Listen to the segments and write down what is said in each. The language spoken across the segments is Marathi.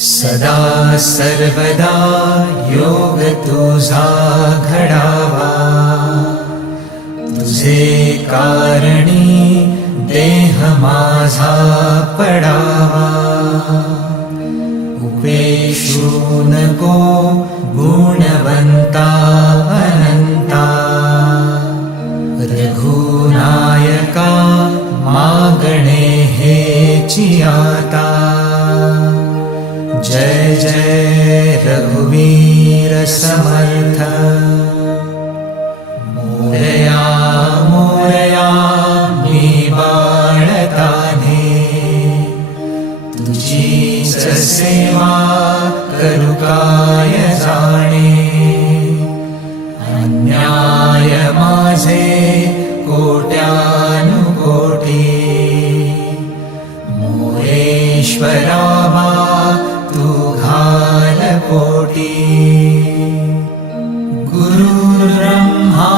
सदा सर्वदा योग तुझा घडावा, तुझे कारणी देह माझा पडावा. उपेशू नको गुणवंता अनंता, रघुनायका मागणे हेची आता. जय जय रघुवीर समर्थ. मोरया मोरया मी बाळताने, तुझीच सेवा करू काय जाणे. अन्याय माझे कोट्यानुकोटी, मोरेश्वरा तू घाल पोटी. गुरुर्ब्रह्मा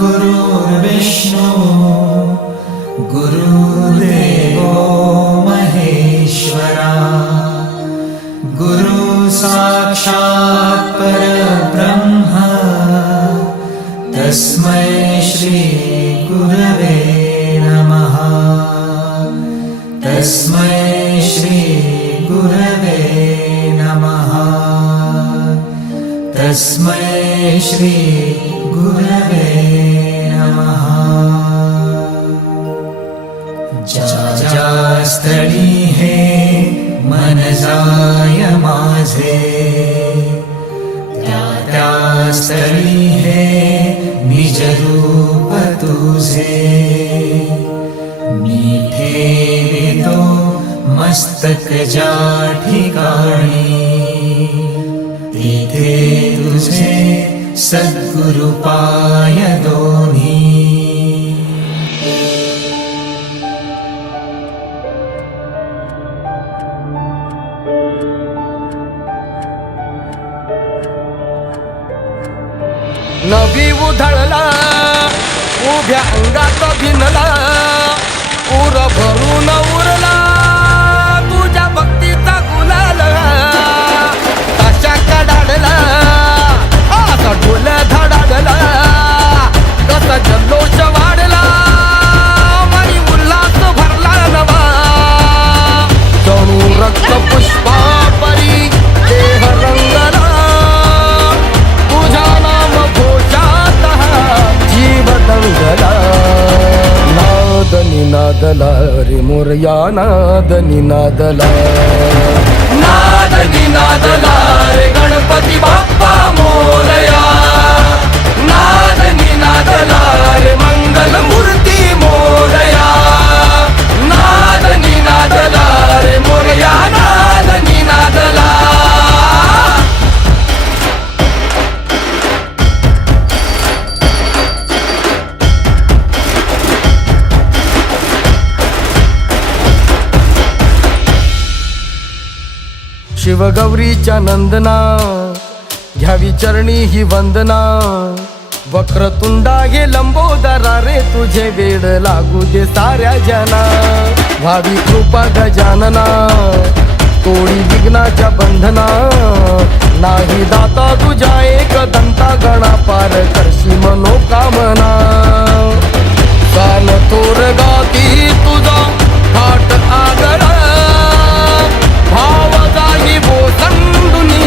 गुरुर्विष्णू गुरुर्देवो महेश्वरा, गुरु साक्षात् परब्रह्म तस्मै श्री गुरवे नमः. तस्मै श्री गुरवे नमः. तस्मै श्री गुरवे नमः. ज्या स्थळी हे मन जाय माझे, त्या स्थळी हे निज रूप तुझे. मी ठेवितो मस्तक ज्या ठिकाणी, तेथे तुझे सद्गुरु पाय दोन्ही. नवी उधळला उभ्या अंगात भिनला, उर भरून उरला तुझ्या भक्तीचा गुलाल. ताशा कडाडला असा ढोल धडाडला, कसा जल्लोष वाढला माई उल्हास भरला नवा. जणू रक्त पुष्पा परी देह रंगला, तुझ्या नाम घोषात जीव दंगला. नाद निनादला रे मोरया, नाद निनादला. नाद निनादला रे गणपती बाप्पा मोरया. नाद निनादला रे मंगल मूर्ती मोरया. नाद निनादला रे मोरया, नाद निनादला. शिवगौरीच्या नंदना घ्यावी चरणी ही वंदना. वक्रतुंडा हे लंबोदरा रे तुझे वेड लागू दे साऱ्या जना. व्हावी कृपा गजानना तोडी विघ्नाच्या बंधना. नाही दाता तुझ्या एक दंता गणा, पार करशी मनोकामना. कान थोर गाती तुझा थाट आगळा, भाव जाई बोसंडुनी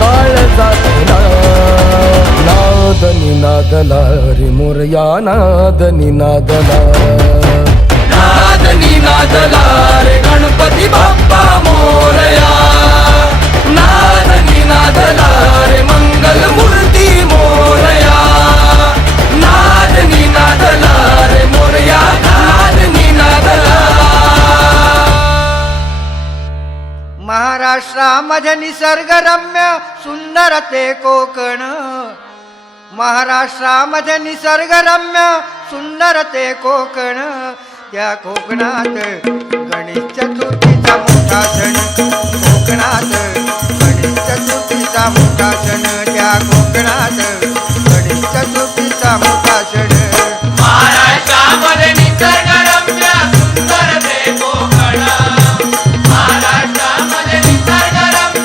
काळ जातला. नाद निनादला रे मोरया, नाद निनादला. नाद निनादला रे गणपती बाप्पा मोरया. नाद निनादला रे मंगल मूर्ती मोरया. नाद निनादला रे मोरया, नाद निनादला. महाराष्ट्रामध्ये निसर्गरम्य सुंदर ते कोकण. महाराष्ट्रामध्ये निसर्गरम्य सुंदर ते कोकण. त्या कोकणात गणेश चतुर्थीचा मोठा सण. कोकणात गणेश चतुर्थीचा मोठा सण. त्या कोकणात गणेश चतुर्थीचा मोठा सण. महाराष्ट्रामध्ये निसर्गरम्य सुंदर ते कोकण. महाराष्ट्रामध्ये निसर्गरम्य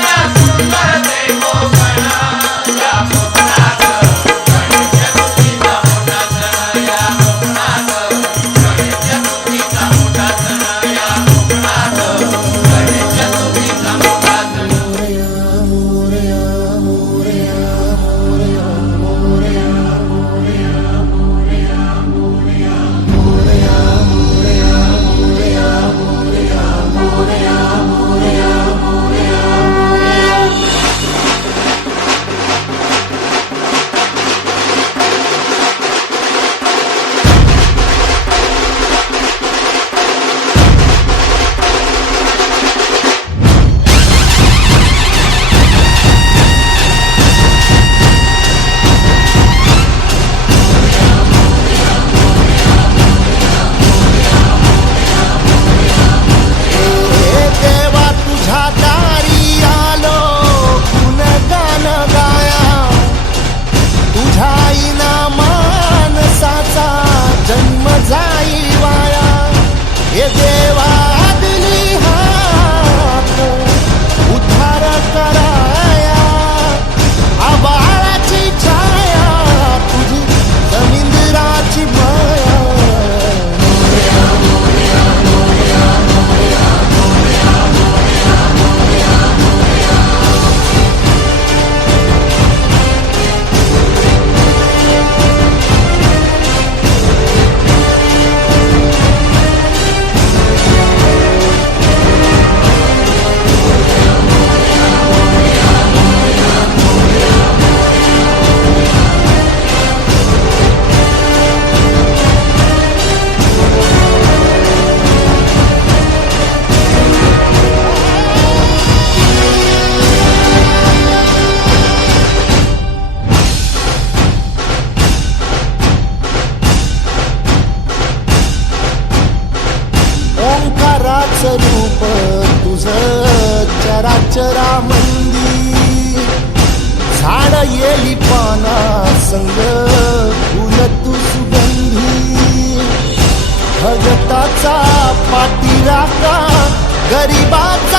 गरिबाचा